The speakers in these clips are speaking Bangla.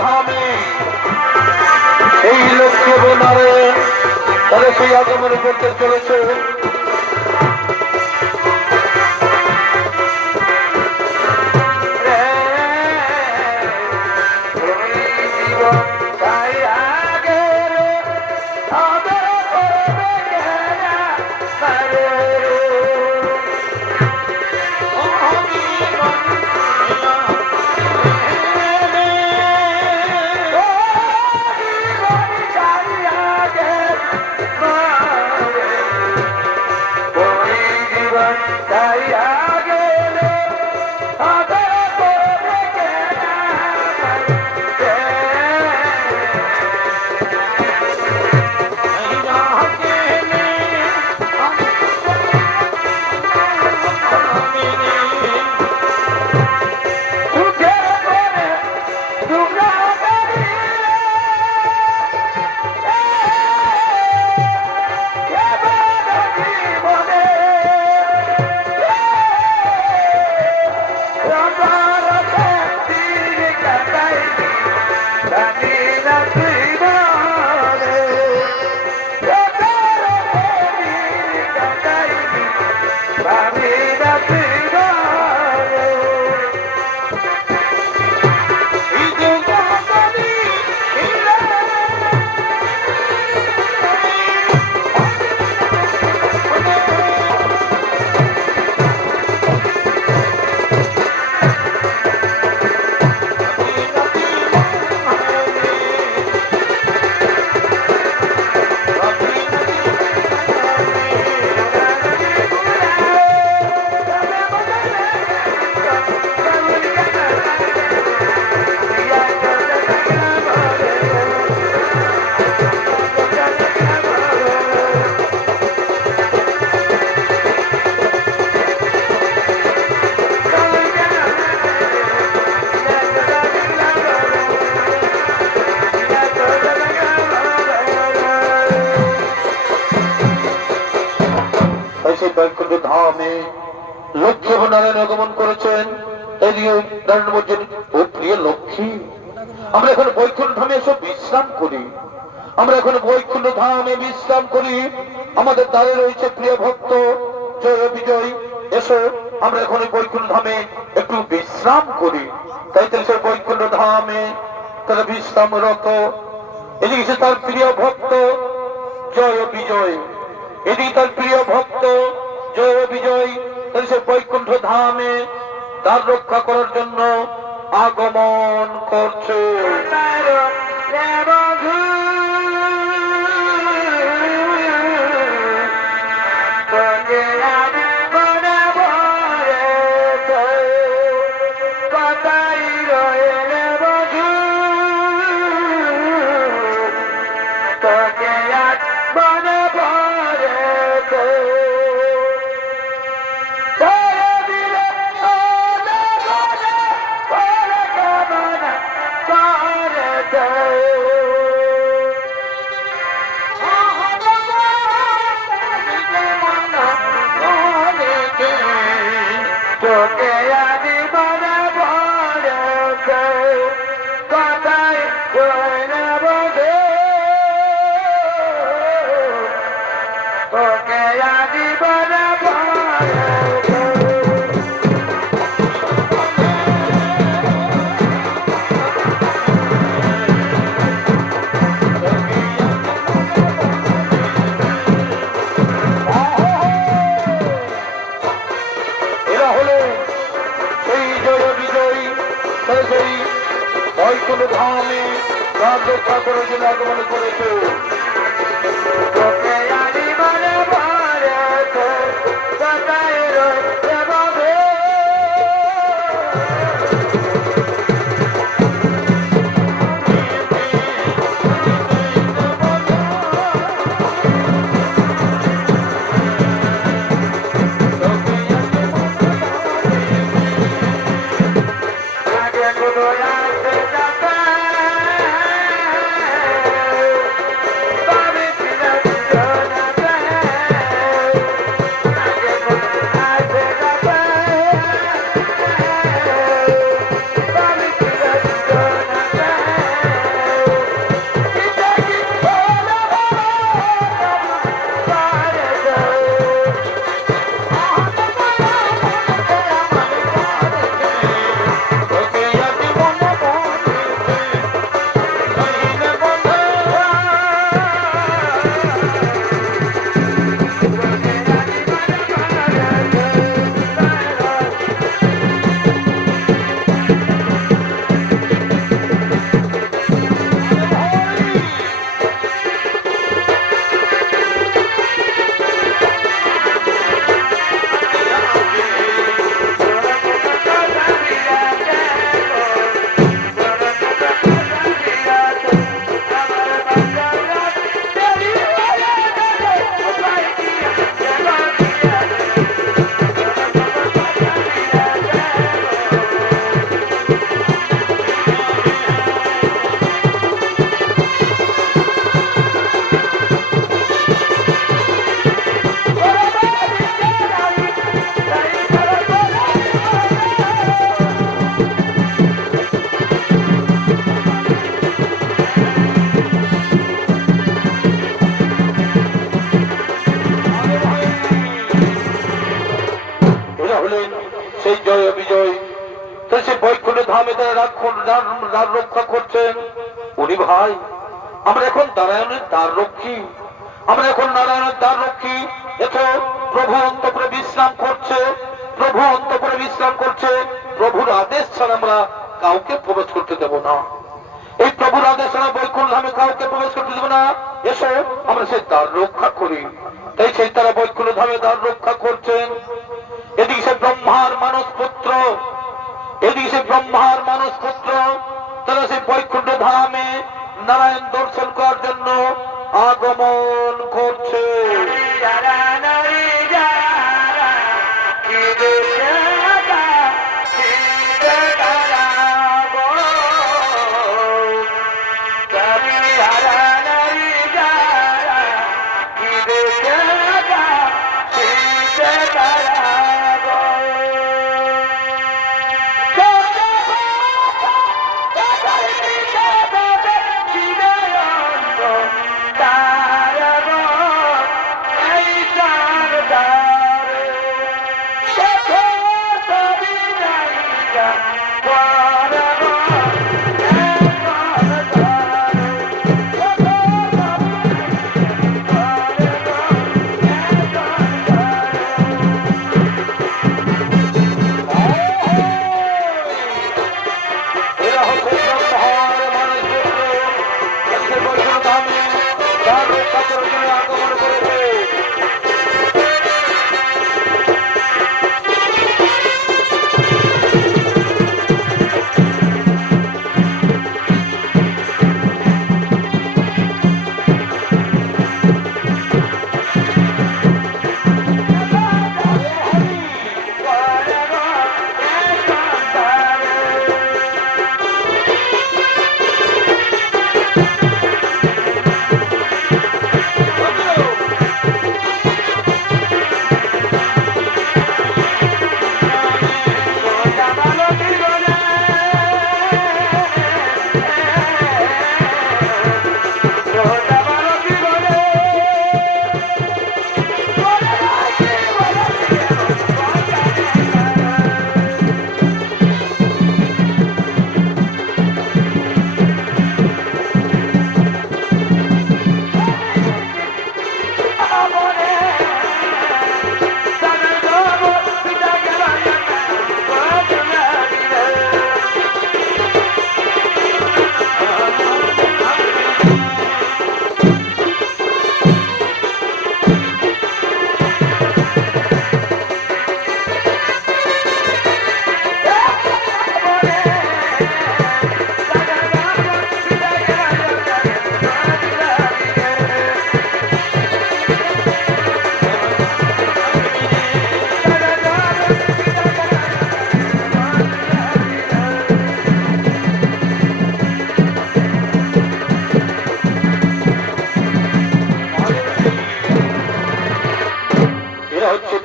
ধামে সেই লক্ষ্য নারায়ণ তারা সেই আগমন করতে চলেছে। ধামে লক্ষ্মী নারায়ণ আগমন করেছেন। নারায়ণ বলছেন, ও প্রিয় লক্ষ্মী, আমরা এখন বৈকুণ্ঠ ধামে এসে বিশ্রাম করি। আমরা এখন বৈকুণ্ঠ ধামে বিশ্রাম করি। আমাদের দ্বারে রয়েছে প্রিয় ভক্ত জয় বিজয়, এসো আমরা এখন বৈকুণ্ঠ ধামে একটু বিশ্রাম করি। তাই তো সে বৈকুণ্ঠ ধামে তারা বিশ্রামরত। এদিকে তার প্রিয় ভক্ত জয় বিজয়, এদিকে তার প্রিয় ভক্ত জয় বিজয় সে বৈকুণ্ঠ ধামে তার রক্ষা করার জন্য আগমন করছে। ধামে তার রক্ষা করার জন্য আগমন করেছে। দ্বার রক্ষা করছেন। উনি ভাই আমরা এখন নারায়ণের দ্বার রক্ষী, আমরা এখন নারায়ণের দ্বার রক্ষী। দেখো প্রভু অন্তঃপুরে বিশ্রাম করছে, প্রভু অন্তঃপুরে বিশ্রাম করছে। প্রভুর আদেশ ছাড়া আমরা কাউকে প্রবেশ করতে দেব না। এই প্রভুর আদেশ ছাড়া বৈকুণ্ঠ ধামে কাউকে প্রবেশ করতে দেব না। এসো আমরা সেই দ্বার রক্ষা করি। তাই সেই তারা বৈকুণ্ঠ ধামে দ্বার রক্ষা করছেন। এদিকে সে ব্রহ্মার মানস পুত্র, এদিকে সে ব্রহ্মার মানস পুত্র, তারা সেই বৈকুণ্ঠ ধামে নারায়ণ দর্শন করার জন্য আগমন করছে।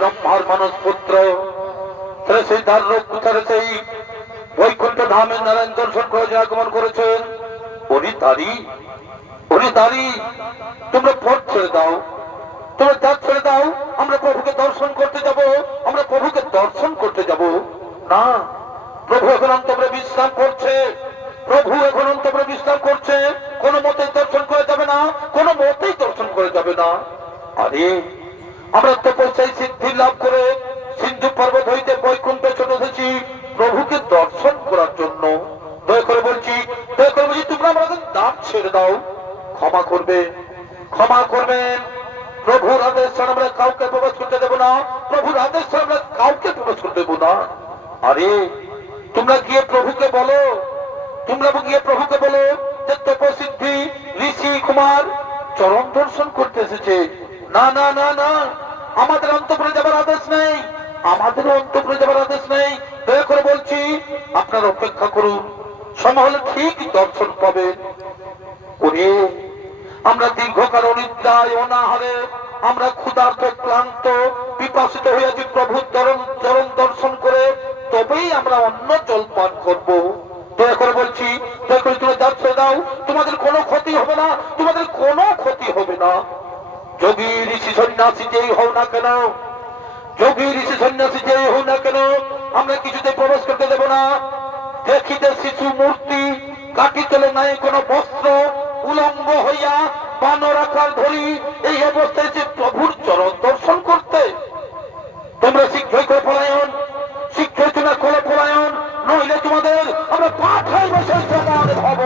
ব্রহ্মার মানস পুত্র, তারা সেই দ্বার রক্ষা, তারা সেই বৈকুণ্ঠ ধামে নারায়ণ দর্শন করে আগমন করেছেন। উনি তারই, উনি তারই। তোমরা পথ ছেড়ে দাও, তোমরা দ্বার ছেড়ে দাও, আমরা প্রভুকে দর্শন করতে যাব, আমরা প্রভুকে দর্শন করতে যাব না। প্রভু এখন অন্তঃপুরে বিশ্রাম করছে, প্রভু এখন অন্তঃপুরে বিশ্রাম করছে। কোন মতেই দর্শন করে যাবে না, কোন মতেই দর্শন করে যাবে না। আরে আমরা তপস্যায় সিদ্ধি লাভ করে সিন্ধু পর্বত হইতে বৈকুণ্ঠে চলে এসেছি প্রভুকে দর্শন করার জন্য। দয়া করে বলছি, দয়া করে বলছি, তোমরা আমাদের দাম ছেড়ে দাও। ক্ষমা করবে, ক্ষমা করবেন। প্রভুর আদেশ ছাড়া আমরা কাউকে প্রবেশ করতে দেবো না, প্রভুর আদেশ ছাড়া আমরা কাউকে প্রবেশ করতে দেবো না। আরে তোমরা গিয়ে প্রভুকে বলো, তোমরা গিয়ে প্রভুকে বলো যে তপসিদ্ধি ঋষি কুমার চরণ দর্শন করতে এসেছে। না না না না, আমাদের অন্তঃপুরে যাবার আদেশ নেই, আমাদের অন্তঃপুরে যাবার আদেশ নেই। দয়া করে বলছি আপনারা অপেক্ষা করুন, সময় হলে ঠিক দর্শন পাবেন। ওরে আমরা দীর্ঘকাল অনিদ্রায় অনাহারে, আমরা ক্ষুধার্ত ক্লান্ত পিপাসিত হয়েছি প্রভুর চরণ দর্শন করে তবেই আমরা অন্য জল পান করবো। দয়া করে বলছি, দয়া করে তুমি যাচ্ছে দাও, তোমাদের কোনো ক্ষতি হবে না, তোমাদের কোনো ক্ষতি হবে না। যোগী ঋষি সন্ন্যাসী যেই হও না কেন, যোগী ঋষি সন্ন্যাসী যেই হও না কেন, আমরা কিছুতে প্রবেশ করতে দেব না। দেখিতে শিশু মূর্তি, কাটিতলে নাই কোনো বস্ত্র, উলঙ্গ হইয়া বানর আকার ধরি এই অবস্থায় যে প্রভুর চরণ দর্শন করতে। তোমরা শীঘ্রই করে পলায়ন, শীঘ্রই তোমরা করে পলায়ন, নইলে তোমাদের আমরা পাঠাই বসে সমান হব।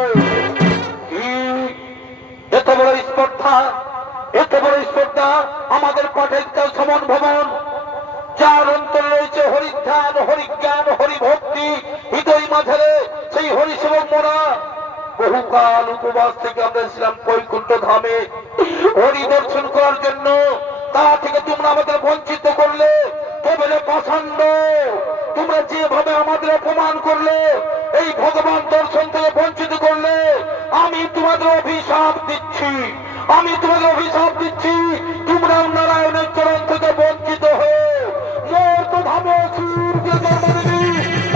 এত বড় স্পর্ধা, এত বড় স্পর্ধা আমাদের পাঠাই সমান ভবন, যার অন্তর রয়েছে হরিধ্যান, হরিজ্ঞান, হরিভক্তি, হৃদয় মাঝে সেই হরিসেবক মোরা বহুকাল উপবাস থেকে আমরা এসেছিলাম বৈকুণ্ঠ ধামে হরি দর্শন করার জন্য। তা থেকে তোমরা আমাদের বঞ্চিত করলে। তবে পাষাণ্ড, তোমরা যেভাবে আমাদের অপমান করলে, এই ভগবান দর্শন থেকে বঞ্চিত করলে, আমি তোমাদের অভিশাপ দিচ্ছি, আমি তোমাদের অভিশাপ দিচ্ছি। তোমরা নারায়ণের চরণ থেকে বঞ্চিত হয়ে মর্ত ধামে সূর্যের জন্মদিনী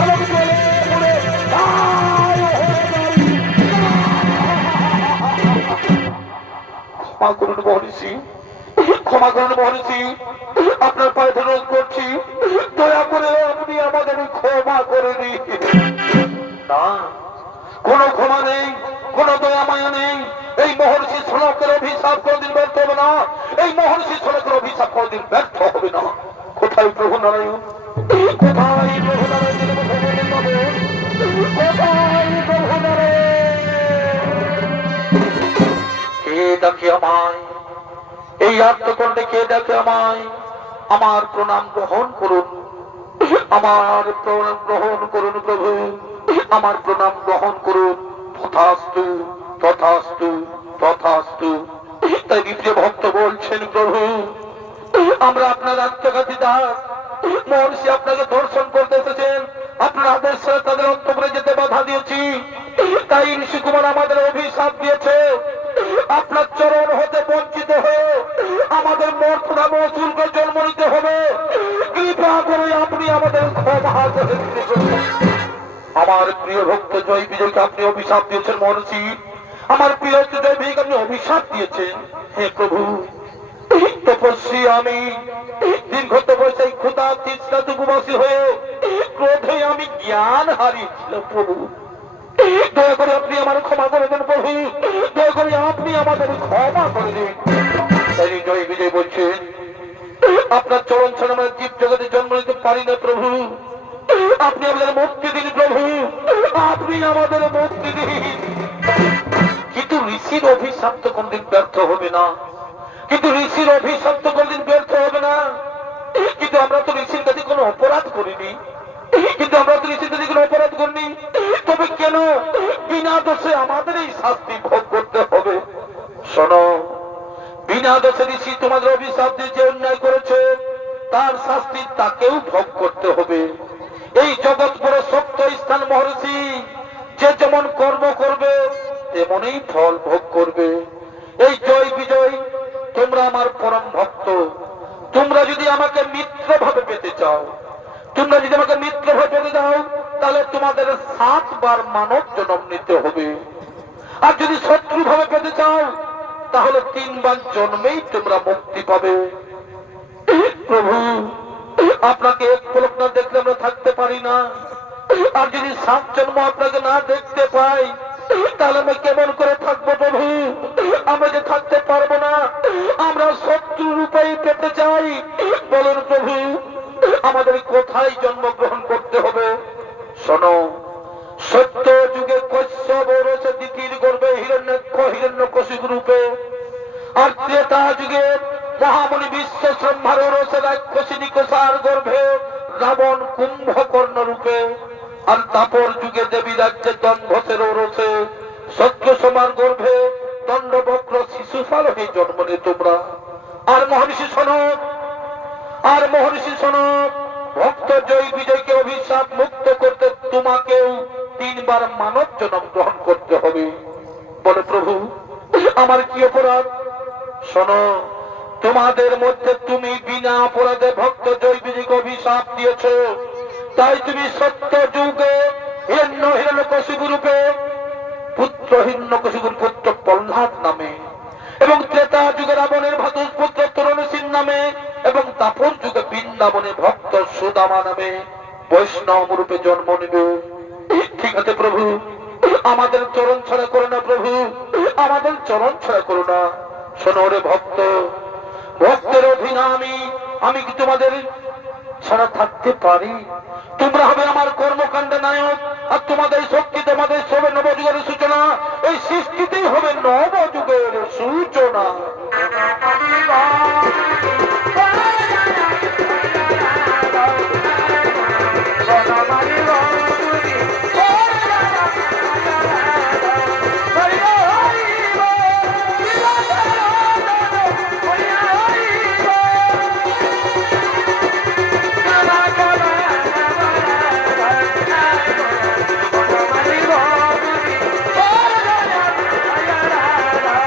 এবং জলে পড়ে ক্ষমা করুন মহর্ষি, ক্ষমা করুন মহর্ষি, আপনার পায়ে অনুরোধ করছি, দয়া করে আপনি আমাদের ক্ষমা করে দিন। না, কোন ক্ষমা নেই, কোন দয়া মায়া নেই। এই মহর্ষি শ্লোকের অভিশাপ কোনদিন ব্যর্থ হবে না, এই মহর্ষি শ্লোকের অভিশাপ কোনদিন ব্যর্থ হবে না। কোথায় প্রভু নারায়ণ, কোথায় প্রভু নারায়ণ, কোথায় প্রভু নারায়ণ? কে ডাকে আমায়, এই আত্মকণ্ডে কে ডাকে আমায়? আমার প্রণাম গ্রহণ করুন, আমার প্রণাম গ্রহণ করুন প্রভু, আমার প্রণাম গ্রহণ করুন। তথাস্তু, তথাস্তু, তথাস্তু। তাই দ্বিতীয় ভক্ত বলছেন, প্রভু আমরা আপনার আত্মঘাতী দাস, মহর্ষি আপনাকে দর্শন করতে এসেছেন, আপনার আদেশ ছাড়া তাদের অন্তঃপুরে যেতে বাধা দিয়েছি। তাই ঋষি কুমার আমাদের অভিশাপ দিয়েছে, আপনার চরণ হতে বঞ্চিত হয়ে আমাদের মর্তধামে অসুরকে জন্ম নিতে হবে। কৃপা করে আপনি আমাদের ক্ষমা করে দিন। আমার প্রিয় ভক্ত জয় বিজয়কে আপনি অভিশাপ দিয়েছেন মহর্ষি, আমার প্রিয় জয় বিজয়কে আপনি অভিশাপ দিয়েছেন। হে প্রভু, তপস্বী আমি দীর্ঘ তপস্যায় ক্ষুধা তৃষ্ণা উপবাসী হয়ে ক্রোধে আমি জ্ঞান হারিয়েছিলাম। প্রভু দয়া করে আপনি আমার ক্ষমা করে দেন, প্রভু দয়া করে আপনি আমাদের ক্ষমা করে দিন। জয় বিজয় বলছেন, আপনার চরণ ছাড়া আমরা জীব জগতে জন্ম নিতে পারি না প্রভু, আপনি আমাদের মুক্তি দিন প্রভু, আপনি আমাদের মুক্তি দিন। কিন্তু ঋষির অভিশাপ তো কোনদিন ব্যর্থ হবে না, কিন্তু ঋষির অভিশাপ তো কোনদিন ব্যর্থ হবে না। কিন্তু আমরা তো ঋষির কাছে কোনো অপরাধ করিনি, কিন্তু আমরা তো ঋষির কাছে কোনো অপরাধ করিনি, তবে কেন বিনা দোষে আমাদের এই শাস্তি ভোগ করতে হবে? শোনো, বিনা দোষে ঋষি তোমাদের অভিশাপ দিয়ে যে অন্যায় করেছে তার শাস্তি তাকেও ভোগ করতে হবে। এই জগৎ বড় সত্য স্থান মহর্ষি, যে যেমন কর্ম করবে তেমনই ফল ভোগ করবে। এই জয় বিজয় তোমরা আমার পরম ভক্ত, তোমরা যদি আমাকে মিত্র ভাবে পেতে চাও, তোমরা যদি আমাকে মিত্র ভাবে পেতে চাও, তাহলে তোমাদের 7 বার মানব জন্ম নিতে হবে। আর যদি শত্রু ভাবে পেতে চাও, তাহলে 3 বার জন্মেই তোমরা মুক্তি পাবে। প্রভু আপনাকে এক পলক না দেখলে আমরা থাকতে পারি না, আর যদি 7 জন্ম আপনাকে না দেখতে পাই তাহলে আমি কেমন করে থাকবো প্রভু? আমরা যে থাকতে পারবো না, আমরা শত্রু রূপেই পেতে চাই। বলুন প্রভু আমাদের কোথায় জন্মগ্রহণ করতে হবে? শোনো, সত্য যুগে কশ্যপ রয়েছে দ্বিতীয় গর্ভে হিরণ্যকশিপু রূপে, আর ত্রেতা যুগে মহামণি বিশ্বব্রহ্মার রয়েছে রাক্ষসিনী কোষার গর্ভে রাবণ কুম্ভকর্ণ রূপে, আর তাপর যুগে দেবী রাজ্যে দম্ভসের রয়েছে সত্য সমার গর্ভে দণ্ডবক্র শিশুপাল হয়ে জন্ম নিয়ে তোমরা। আর মহর্ষি শোনক, আর মহর্ষি শোনক, ভক্ত জয় বিজয়কে অভিশাপ মুক্ত করতে তোমাকেও 3 বার মানব জন্ম গ্রহণ করতে হবে। বলে প্রভু আমার কি অপরাধ? শোনো, তোমাদের মধ্যে তুমি বিনা অপরাধে ভক্ত জয় বিজয়কে অভিশাপ দিয়েছ, তাই তুমি সত্য যুগে হিরণ্যকশিপু রূপে পুত্র হিরণ্যকশিপুর পুত্র প্রহ্লাদ নামে, এবং ত্রেতা যুগে রাবণের পুত্র তরুণসীন নামে, এবং তাপর যুগে বৃন্দাবনে ভক্ত সুদামা নামে বৈষ্ণব রূপে জন্ম নিবে। ঠিক সাথে প্রভু আমাদের চরণ ছাড়া করো না প্রভু, আমাদের চরণ ছাড়া করো না। শোনো রে ভক্ত, ভক্তের অধীন আমি কি তোমাদের ছাড়া থাকতে পারি? তোমরা হবে আমার কর্মকাণ্ডে নায়ক, আর তোমাদের শক্তি তোমাদের সবে নবযুগের সূচনা। এই সৃষ্টিতেই হবে নবযুগের সূচনা।